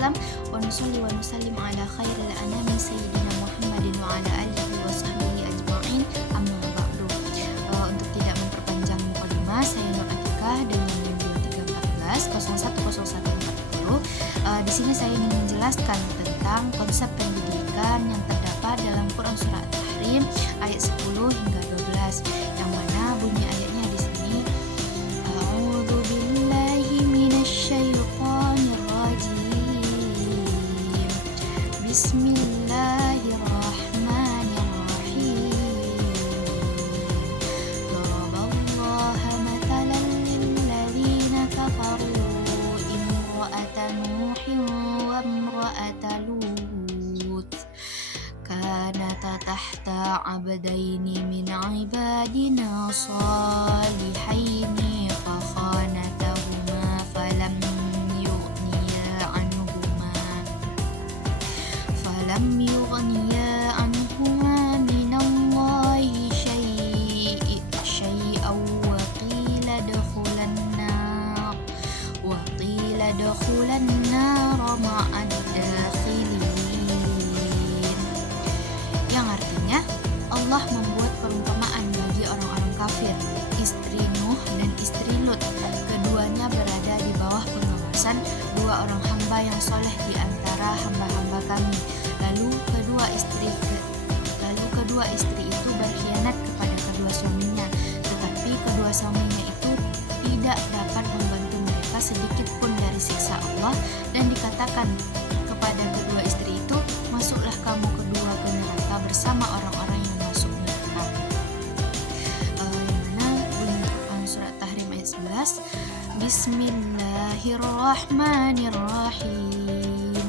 Islam, wa nusalli wa nusallim ala khairil anami sayyidina Muhammadin wa ala alihi wa sahbihi ajma'in, amma ba'du. Untuk tidak memperpanjang mukadimah, saya Nur Atikah dengan NIM 2314 010140. Di sini saya ingin menjelaskan tentang konsep pendidikan yang terdapat dalam Quran Surah At-Tahrim ayat 10 hingga 12, yang mana bunyi ayatnya di sini, A'udzu billahi minasyaitonir rajim. Bismillahirrahmanirrahim. Daraballaha mathalan lilladzina kafaru imra'ata Nuhin wa imra'ata Lut kanata tahta 'abdaini min 'ibadina shalihaini fakhanatahuma falam yughniya anhuma minallahi syai'an wa qila dakhulan nar ma'ad dakhilin, yang artinya Allah membuat perumpamaan bagi orang-orang kafir, istri Nuh dan istri Lut. Keduanya berada di bawah pengawasan dua orang hamba yang soleh di antara hamba-hamba kami. Lalu kedua istri itu berkhianat kepada kedua suaminya, tetapi kedua suaminya itu tidak dapat membantu mereka sedikit pun dari siksa Allah, dan dikatakan kepada kedua istri itu, masuklah kamu kedua ke neraka bersama orang-orang yang masuk neraka. Yang mana bunyi Quran Surat Tahrim ayat 11, Bismillahirrahmanirrahim.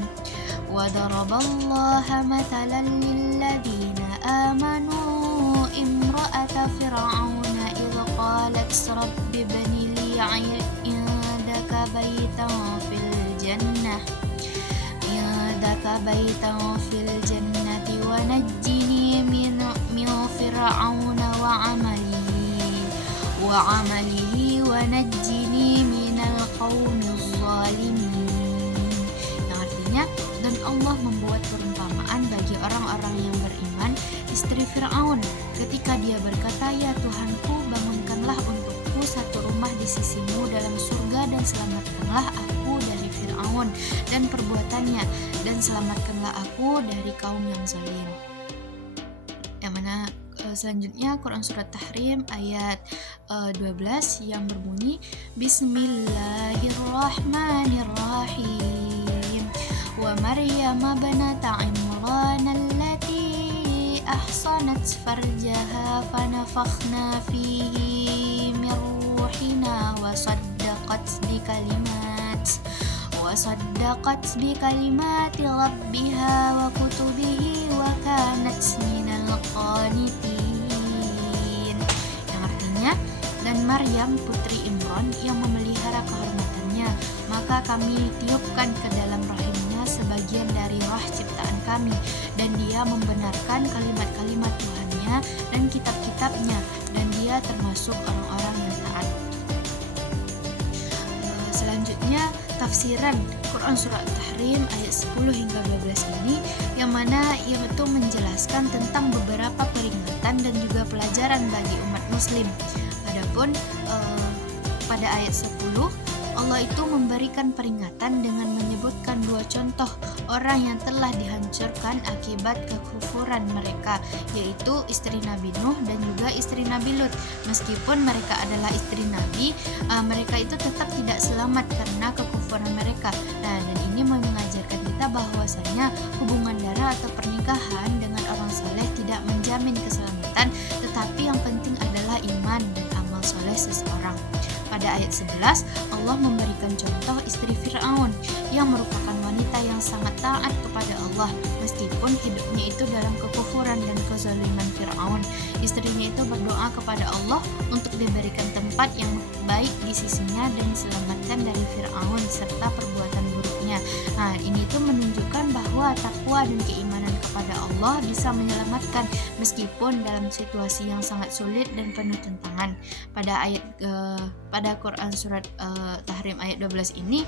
Wa daraballaha mathalan lilladzina amanu imra'ata fir'auna idh qalat rabbi ibni li 'indaka baytan fil jannati wa najjini min fir'auna wa 'amalihi wa najjini minal qaumiz zalimin, yang artinya, dan Allah membuat perumpamaan bagi orang-orang yang beriman, istri Fir'aun, ketika dia berkata, ya Tuhanku, bangunkanlah untukku satu rumah di sisimu dalam surga, dan selamatkanlah aku dari Fir'aun dan perbuatannya, dan selamatkanlah aku dari kaum yang zalim. Yang mana selanjutnya Quran Surat Tahrim ayat 12 yang berbunyi, Bismillahirrahmanirrahim. Wa Maryam banata Imran allati ahsanat farjaha fanafakhna fihi min ruhina wa saddaqat bi kalimati rabbiha wa kutubihi wa kanat minal qanitin, yang artinya, dan Maryam putri Imran yang memelihara kehormatannya, maka kami tiupkan ke dalam rahimnya sebagian dari roh ciptaan kami, dan dia membenarkan kalimat-kalimat Tuhannya dan kitab-kitabnya, dan dia termasuk orang-orang yang taat. Selanjutnya tafsiran Quran Surah Tahrim ayat 10 hingga 12 ini, yang mana ia itu menjelaskan tentang beberapa peringatan dan juga pelajaran bagi umat muslim. Adapun pada ayat 10 Allah itu memberikan peringatan dengan menyebutkan dua contoh orang yang telah dihancurkan akibat kekufuran mereka, yaitu istri Nabi Nuh dan juga istri Nabi Lut. Meskipun mereka adalah istri Nabi, mereka itu tetap tidak selamat karena kekufuran mereka. Nah, dan ini mengajarkan kita bahwasanya hubungan darah atau pernikahan dengan orang saleh tidak menjamin keselamatan, tetapi yang penting adalah iman dan amal soleh seseorang. Pada ayat 11, Allah memberikan contoh istri Fir'aun yang merupakan wanita yang sangat taat kepada Allah meskipun hidupnya itu dalam kekufuran dan kezaliman Fir'aun. Istrinya itu berdoa kepada Allah untuk diberikan tempat yang baik di sisinya dan diselamatkan dari Fir'aun serta perbuatan buruk umatnya. Nah, ini tuh menunjukkan bahwa takwa dan keimanan kepada Allah bisa menyelamatkan meskipun dalam situasi yang sangat sulit dan penuh tantangan. Pada Quran surat Tahrim ayat 12 ini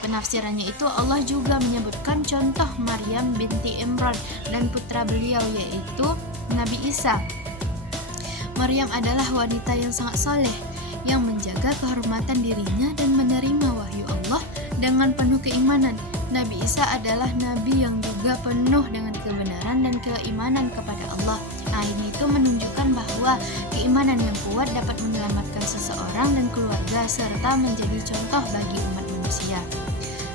penafsirannya itu Allah juga menyebutkan contoh Maryam binti Imran dan putra beliau yaitu Nabi Isa. Maryam adalah wanita yang sangat soleh yang menjaga kehormatan dirinya dan menerima wahyu Allah dengan penuh keimanan. Nabi Isa adalah nabi yang juga penuh dengan kebenaran dan keimanan kepada Allah. Nah, ini itu menunjukkan bahwa keimanan yang kuat dapat menyelamatkan seseorang dan keluarga serta menjadi contoh bagi umat manusia.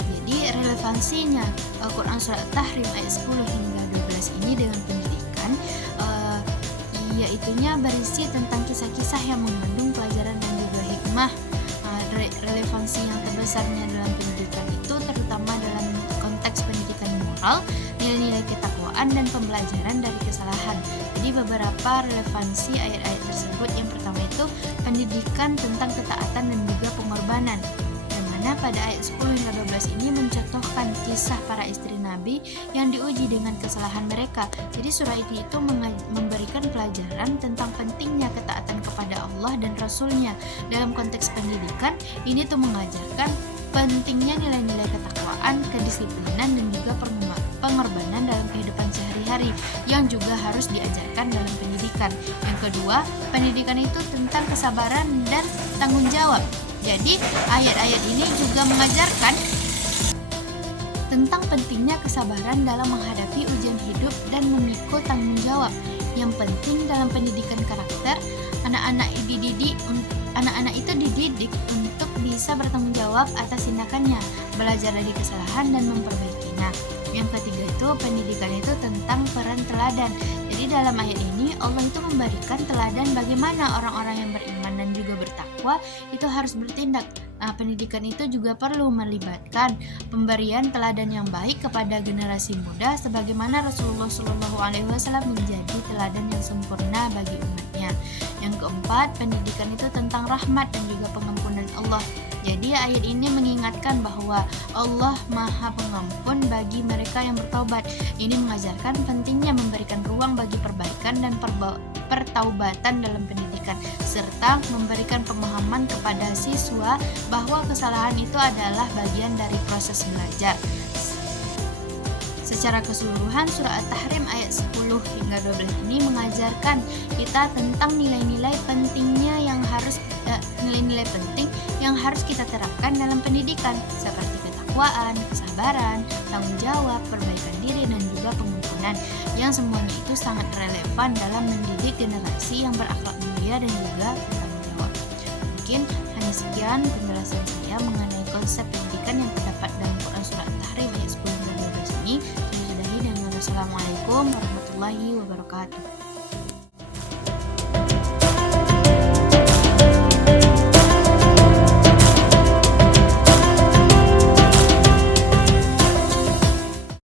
Jadi relevansinya Al-Quran Surat Tahrim ayat 10 hingga 12 ini dengan pendidikan yaitunya berisi tentang kisah-kisah yang mengandung pelajaran dan juga hikmah. Relevansi yang terbesarnya dalam pendidikan itu terutama dalam konteks pendidikan moral, nilai-nilai ketakwaan dan pembelajaran dari kesalahan. Jadi beberapa relevansi ayat-ayat tersebut, yang pertama itu pendidikan tentang ketaatan dan juga pengorbanan, yang mana pada ayat 10 hingga 12 ini mencontohkan kisah para istri Nabi yang diuji dengan kesalahan mereka. Jadi surah itu memberikan pelajaran tentang pentingnya ketaatan kepada Allah dan Rasul-Nya. Dalam konteks pendidikan, ini tuh mengajarkan pentingnya nilai-nilai ketakwaan, kedisiplinan dan juga pengorbanan dalam kehidupan sehari-hari yang juga harus diajarkan dalam pendidikan. Yang kedua, pendidikan itu tentang kesabaran dan tanggung jawab. Jadi ayat-ayat ini juga mengajarkan tentang pentingnya kesabaran dalam menghadapi ujian hidup dan memikul tanggung jawab. Yang penting dalam pendidikan karakter, anak-anak itu dididik untuk bisa bertanggung jawab atas tindakannya, belajar dari kesalahan dan memperbaikinya. Yang ketiga itu pendidikan itu tentang peran teladan. Jadi dalam ayat ini Allah itu memberikan teladan bagaimana orang-orang yang beriman dan juga bertakwa itu harus bertindak. Nah, pendidikan itu juga perlu melibatkan pemberian teladan yang baik kepada generasi muda sebagaimana Rasulullah SAW menjadi teladan yang sempurna bagi umatnya. Yang keempat, pendidikan itu tentang rahmat dan juga pengampunan Allah. Jadi ayat ini mengingatkan bahwa Allah Maha Pengampun bagi mereka yang bertaubat. Ini mengajarkan pentingnya memberikan ruang bagi perbaikan dan pertaubatan dalam pendidikan, serta memberikan pemahaman kepada siswa bahwa kesalahan itu adalah bagian dari proses belajar. Secara keseluruhan, surah At-Tahrim ayat 10 hingga 12 ini mengajarkan kita tentang nilai-nilai penting yang harus kita terapkan dalam pendidikan, seperti ketakwaan, kesabaran, tanggung jawab, perbaikan diri, dan juga pengampunan, yang semuanya itu sangat relevan dalam mendidik generasi yang berakhlak mulia dan juga bertanggung jawab. Mungkin hanya sekian penjelasan saya mengenai konsep pendidikan yang terdapat dalam Quran Surat At-Tahrim ayat 10 hingga 12 ini. Saya sudahi dengan wassalamualaikum warahmatullahi wabarakatuh.